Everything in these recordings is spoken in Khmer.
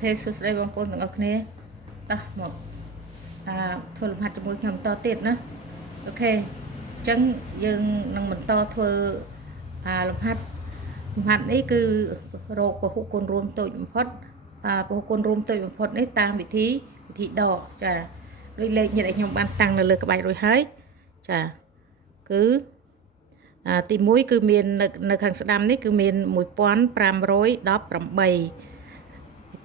ខេសួស្តីបងប្អូនទាំងអស់គ្នាតោះមកធ្វើលំហាត់ជាមួយខ្ញុំតទៀតណាអូខេអញ្ចឹងយើងនឹងបន្តធ្វើលំហាត់នេះគឺរកពហុគុណរួមតូចបំផុតពហុគុណរួមតូចបំផុតនេះតាមវិធីដកចាដូចលេខញាតិឲ្យខ្ញុំបានតាំងនៅលើក្បាច់រួចហើយចាគឺទី1គឺមាននៅខាងស្ដាំនេះគឺមាន1518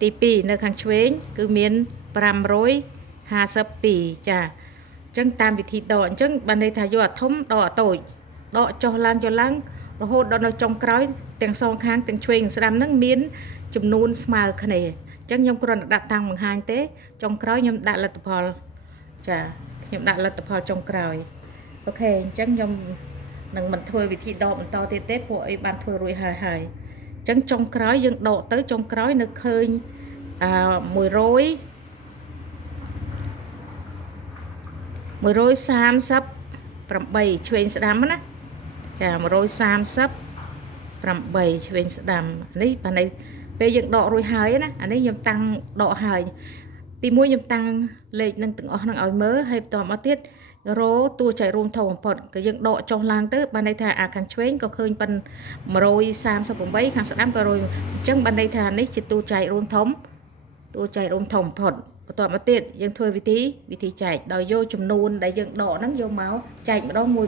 ទី2នៅខាងឆ្វេងគឺមាន552ចាអញ្ចឹងតាមវិធីដកអញ្ចឹងបានន័យថាយកអាធំដកអាតូចដកចុះឡើងរហូតដល់នៅចុងក្រោយទាំងសងខាងទាំងឆ្វេងនិងស្ដាំហ្នឹងមានចំនួនស្មើគ្នាអញ្ចឹងខ្ញុំគ្រាន់តែដាក់តាំងបង្ហាញទេចុងក្រោយខ្ញុំដាក់លទ្ធផលចាខ្ញុំដាក់លទ្ធផលចុងក្រោយអូខេអញ្ចឹងខ្ញុំនឹងមិនធ្វើវិធីដកបន្តទៀតទេពួកអីបានធ្វើរួចហើយអញ្ចឹងចុងក្រោយយើងដកទៅចុងក្រោយនៅឃើញ138ឆ្វេងស្ដាំណាចា138ឆ្វេងស្ដាំនេះបានន័យពេលយើងដករួចហើយណាអានេះខ្ញុំតាំងដកហើយទី1ខ្ញុំតាំងលេខនឹងទាំងអស់ហ្នឹងឲ្យមើលហើយបន្តមកទៀតរោតួចែករួមធំបំផុតគឺយើងដកចុះឡើងទៅបានន័យថាអាខាងឆ្វេងក៏ឃើញប៉ុន138ខាងស្ដាំក៏100អញ្ចឹងបានន័យថានេះជាតួចែករួមធំបំផុតបន្តមកទៀតយើងធ្វើវិធីចែកដោយយកចំនួនដែលយើងដកហ្នឹងយកមកចែកម្ដងមួយ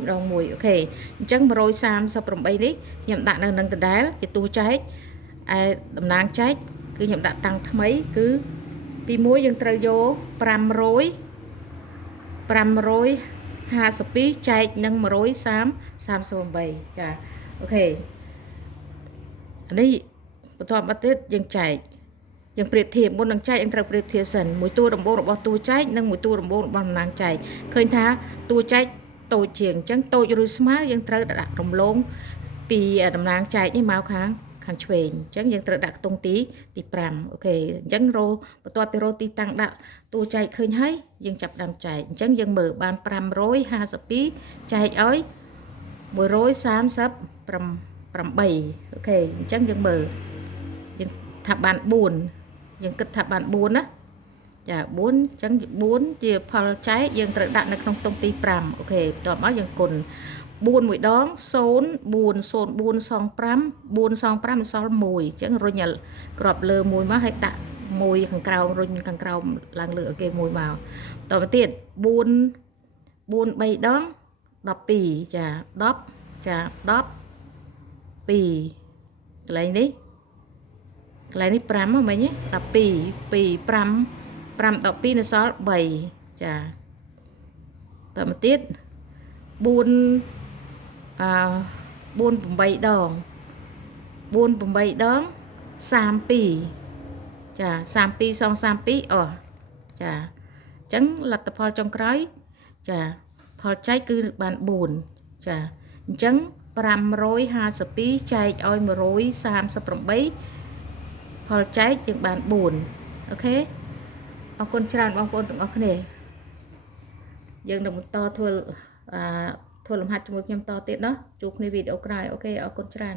អូខេអញ្ចឹង138នេះខ្ញុំដាក់នៅនឹងដដែលជាតួចែកឯតំណាងចែកគឺខ្ញុំដាក់តាំងថ្មីគឺទី1យើងត្រូវយក552ចែកនឹង138ចាអូខេអានេះបន្តមកទៀតយើងចែកយើងប្រៀបធៀបមុននឹងចែកយើងត្រូវប្រៀបធៀបសិនមួយតួដំបូងរបស់តួចែកនិងមួយតួដំបូងរបស់តំណាងចែកឃើញថាតួចែកតូចជាងអញ្ចឹងតូចឬស្មើយើងត្រូវដាក់រំលងពីតំណាងចែកនេះមកខាងឆ្វេងអញ្ចឹងយើងត្រូវដាក់ខ្ទង់ទី5អូខេអញ្ចឹងរោបន្ទាប់ពីរោទីតាំងដាក់តួចែកឃើញហើយយើងចាប់ដើមចែកអញ្ចឹងយើងមើលបាន552ចែកឲ្យ138អូខេអញ្ចឹងយើងមើលយើងថាបាន4យើងគិតថាបាន4ណាចា4អញ្ចឹង4ជាផលចែកយើងត្រូវដាក់នៅក្នុងខ្ទង់ទី5អូខេបន្ទាប់មកយើងគុណ4មួយដង0 4 0 4សង5 4សង5សល់1អញ្ចឹងរុញក្របលើ1មកហើយដាក់1ខាងក្រោមរុញខាងក្រោមឡើងលើអូខេ1មកបន្តទៅទៀត4 3ដង12ចា10ចា10 2កន្លែងនេះ5មកមិញ12 2 5 12នៅសល់3ចាតមកទៀត4 8ដង32ចា32សង32អស់ចាអញ្ចឹងលទ្ធផលចុងក្រោយចាផលចែកគឺបាន4ចាអញ្ចឹង552ចែកឲ្យ138ផលចែកយើងបាន4អូខេអរគុណច្រើនបងប្អូនទាំងអស់គ្នាយើងនឹងបន្តធ្វើលំហាត់ជាមួយខ្ញុំតទៀតណាជួបគ្នាវីដេអូក្រោយអូខេអរគុណច្រើន